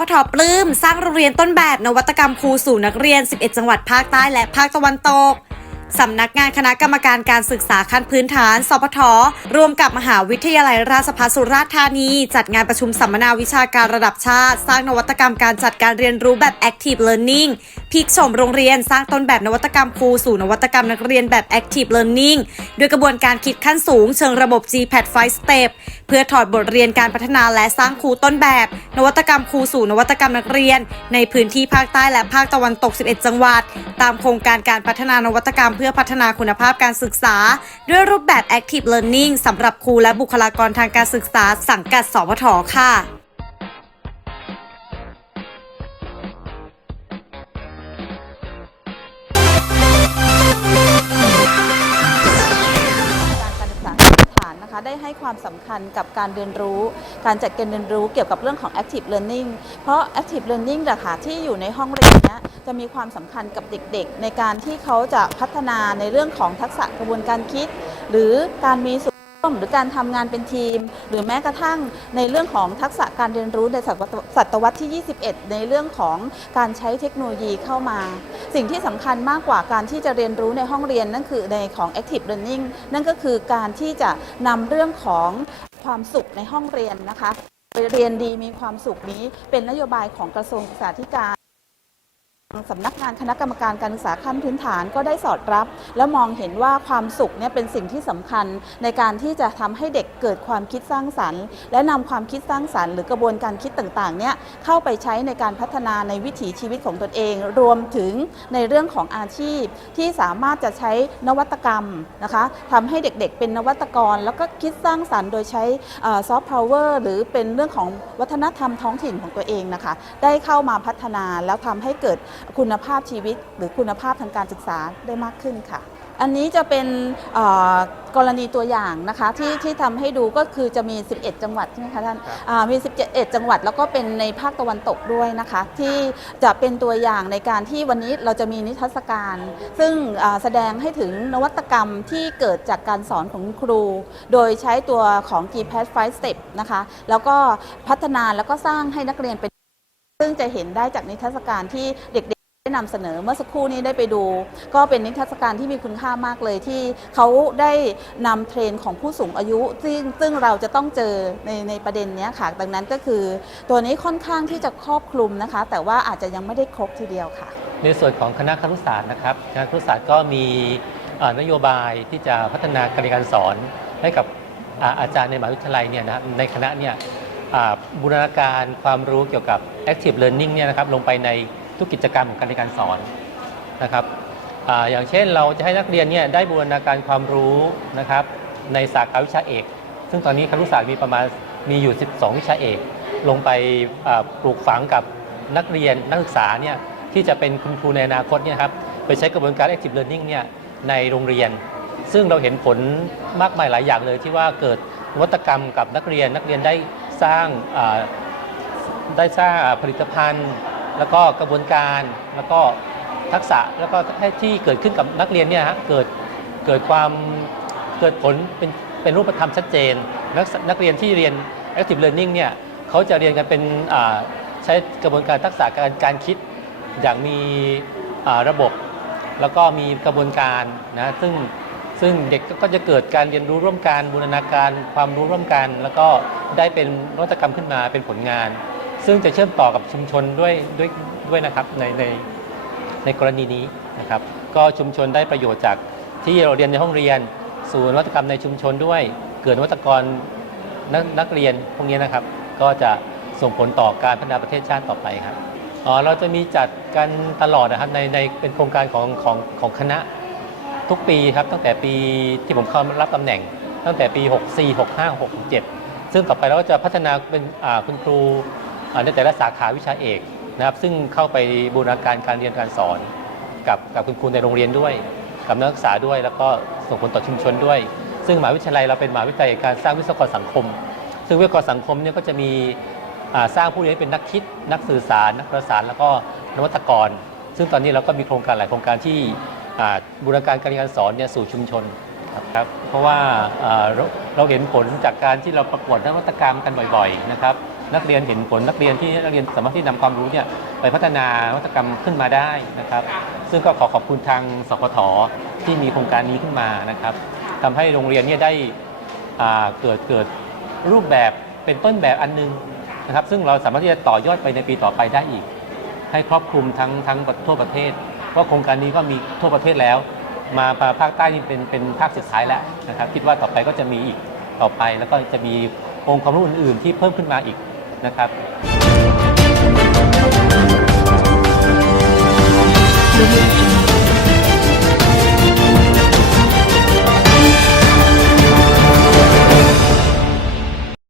พทปลื้ม สร้างโรงเรียนต้นแบบนวัตกรรมครูสู่นักเรียน 11 จังหวัดภาคใต้และภาคตะวันตก สำนักงานคณะกรรมการการศึกษาขั้นพื้นฐาน สพทร่วมกับมหาวิทยาลัยราชภัฏสุราษฎร์ธานี จัดงานประชุมสัมมนาวิชาการระดับชาติ สร้างนวัตกรรมการจัดการเรียนรู้แบบ Active Learning พลิกโฉมโรงเรียนสร้างต้นแบบนวัตกรรมครูสู่นวัตกรรมนักเรียนแบบ Active Learning โดยกระบวนการคิดขั้นสูงเชิงระบบ GPAT 5 Step เพื่อถอดบทเรียนการพัฒนาและสร้างครูต้นแบบ นวัตกรรมครูสู่นวัตกรรมนักเรียน ในพื้นที่ภาคใต้และภาคตะวันตก 11 จังหวัด ตามโครงการการพัฒนานวัตกรรมเพื่อพัฒนาคุณภาพการศึกษา ด้วยรูปแบบ Active Learning สำหรับครูและบุคลากรทางการศึกษาสังกัดสพทค่ะ นะคะได้ให้ความสำคัญกับการเรียนรู้ การจัดการเรียนรู้เกี่ยวกับเรื่องของ active learning เพราะ active learning นะคะที่อยู่ในห้องเรียนเนี้ยจะมีความสำคัญกับเด็กๆ ในการที่เขาจะพัฒนาในเรื่องของทักษะกระบวนการคิด หรือการมีส่วน มหรือการทำงานเป็นทีม หรือแม้กระทั่งในเรื่องของทักษะการเรียนรู้ในศตวรรษที่ 21 ในเรื่องของการใช้เทคโนโลยีเข้ามา สิ่งที่สำคัญมากกว่าการที่จะเรียนรู้ในห้องเรียนนั่นคือในของ active learning นั่นก็คือการที่จะนำเรื่องของความสุขในห้องเรียนนะคะเรียนดีมีความสุขนี้เป็นนโยบายของกระทรวงศึกษาธิการ สำนักงานคณะกรรมการการศึกษาขั้นพื้นฐานก็ได้สอดรับ และมองเห็นว่าความสุขเนี่ยเป็นสิ่งที่สำคัญ ในการที่จะทำให้เด็กเกิดความคิดสร้างสรรค์ และนำความคิดสร้างสรรค์หรือกระบวนการคิดต่างๆเนี่ยเข้าไปใช้ในการพัฒนาในวิถีชีวิตของตนเอง รวมถึงในเรื่องของอาชีพที่สามารถจะใช้นวัตกรรมนะคะทำให้เด็กๆ เป็นนวัตกร แล้วก็คิดสร้างสรรค์ โดยใช้ซอฟต์พาวเวอร์หรือเป็นเรื่องของวัฒนธรรมท้องถิ่นของตัวเองนะคะได้เข้ามาพัฒนาแล้วทำให้เกิดคุณภาพชีวิต หรือคุณภาพทางการศึกษาได้มากขึ้นค่ะ อันนี้จะเป็นเอ่อกรณีตัวอย่างนะคะที่ที่ทำให้ดูก็คือจะมี 11 จังหวัดใช่ไหมคะท่านอ่ามี 11 จังหวัดแล้วก็เป็นในภาคตะวันตกด้วยนะคะ ที่จะเป็นตัวอย่างในการที่วันนี้เราจะมีนิทรรศการ ซึ่งอ่าแสดงให้ถึงนวัตกรรมที่เกิดจากการสอนของครู โดยใช้ตัวของ GPAT 5 Step นะคะ แล้วก็พัฒนาแล้วก็สร้างให้นักเรียนเป็น ซึ่งจะเห็นได้จากนิทรรศการที่เด็กๆได้นำเสนอเมื่อสักครู่นี้ได้ไปดู ก็เป็นนิทรรศการที่มีคุณค่ามากเลยที่เขาได้นำเทรนด์ของผู้สูงอายุ ซึ่งซึ่งเราจะต้องเจอในในประเด็นเนี้ยค่ะ ดังนั้นก็คือตัวนี้ค่อนข้างที่จะครอบคลุมนะคะ แต่ว่าอาจจะยังไม่ได้ครบทีเดียวค่ะ ในส่วนของคณะครุศาสตร์นะครับคณะครุศาสตร์ก็มีเอ่อนโยบายที่จะพัฒนาการเรียนการสอนให้กับอาอาจารย์ในมหาวิทยาลัยเนี่ยนะครับในคณะเนี่ย บูรณาการความรู้เกี่ยวกับ active learning เนี่ยนะครับลงไปในทุกกิจกรรมของการเรียนการสอนนะครับออย่างเช่นเราจะให้นักเรียนเนี่ยได้บูรณาการความรู้นะครับในสาขาวิชาเอก ซึ่งตอนนี้ครุศาสตร์มีประมาณมีอยู่ 12 วิชาเอก ลงไปปลูกฝังกับนักเรียนนักศึกษาเนี่ยที่จะเป็นคุณครูในอนาคตเนี่ยครับไปใช้กระบวนการ active learning เนี่ยในโรงเรียน ซึ่งเราเห็นผลมากมายหลายอย่างเลยที่ว่าเกิดวัตกรรมกับนักเรียนนักเรียนได้ สร้างได้สร้างผลิตภัณฑ์ แล้วก็กระบวนการแล้วก็ทักษะแล้วก็ให้ที่เกิดขึ้นกับนักเรียนเนี่ยฮะเกิดเกิดความเกิดผลเป็นเป็นรูปธรรมชัดเจน นักนักเรียนที่เรียน active learning เนี่ยเขาจะเรียนกันเป็นใช้กระบวนการทักษะการการคิดอย่างมีระบบ แล้วก็มีกระบวนการนะซึ่ง ซึ่งเด็กก็จะเกิดการเรียนรู้ร่วมกันบูรณาการ ความรู้ร่วมกัน แล้วก็ได้เป็นนวัตกรรมขึ้นมาเป็นผลงาน ซึ่งจะเชื่อมต่อกับชุมชนด้วยด้วยด้วยนะครับในในในกรณีนี้นะครับ ก็ชุมชนได้ประโยชน์จากที่เราเรียนในห้องเรียน สู่นวัตกรรมในชุมชนด้วย เกิดนวัตกรนักนักเรียนพวกนี้นะครับ ก็จะส่งผลต่อการพัฒนาประเทศชาติต่อไปครับอ๋อเราจะมีจัดกันตลอดนะครับในในเป็นโครงการของของของคณะ ทุกปีครับตั้งแต่ปีที่ผมเข้ารับตำแหน่ง ตั้งแต่ปี 64 65 67 ซึ่งต่อไปเราก็จะพัฒนาเป็นคุณครูในแต่ละสาขาวิชาเอกนะครับซึ่งเข้าไปบูรณาการการเรียนการสอน กับกับคุณครูในโรงเรียนด้วย กับนักศึกษาด้วยแล้วก็ส่งผลต่อชุมชนด้วย ซึ่งมหาวิทยาลัยเราเป็นมหาวิทยาลัยการสร้างวิศวกรสังคม ซึ่งวิศวกรสังคมเนี่ยก็จะมีสร้างผู้เรียนเป็นนักคิด นักสื่อสาร นักประสานแล้วก็นวัตกร ซึ่งตอนนี้เราก็มีโครงการหลายโครงการที่ บูรณาการการเรียนการสอนเนี่ยสู่ชุมชนครับเพราะว่าเราเราเห็นผลจากการที่เราประกวดนวัตกรรมกันบ่อยๆนะครับนักเรียนเห็นผลนักเรียนที่นักเรียนสามารถที่นำความรู้เนี่ยไปพัฒนานวัตกรรมขึ้นมาได้นะครับ ซึ่งก็ขอขอบคุณทางสพทที่มีโครงการนี้ขึ้นมานะครับทำให้โรงเรียนเนี่ยได้เกิดเกิดรูปแบบเป็นต้นแบบอันหนึงนะครับ ซึ่งเราสามารถที่จะต่อยอดไปในปีต่อไปได้อีก ให้ครอบคลุมทั้งทั้งทั่วประเทศ เพราะโครงการนี้ก็มีทั่วประเทศแล้ว มาภาคใต้นี่เป็นเป็นภาคสุดท้ายแล้วนะครับ คิดว่าต่อไปก็จะมีอีกต่อไป แล้วก็จะมีองค์ความรู้อื่น ๆ ที่เพิ่มขึ้นมาอีกนะครับเ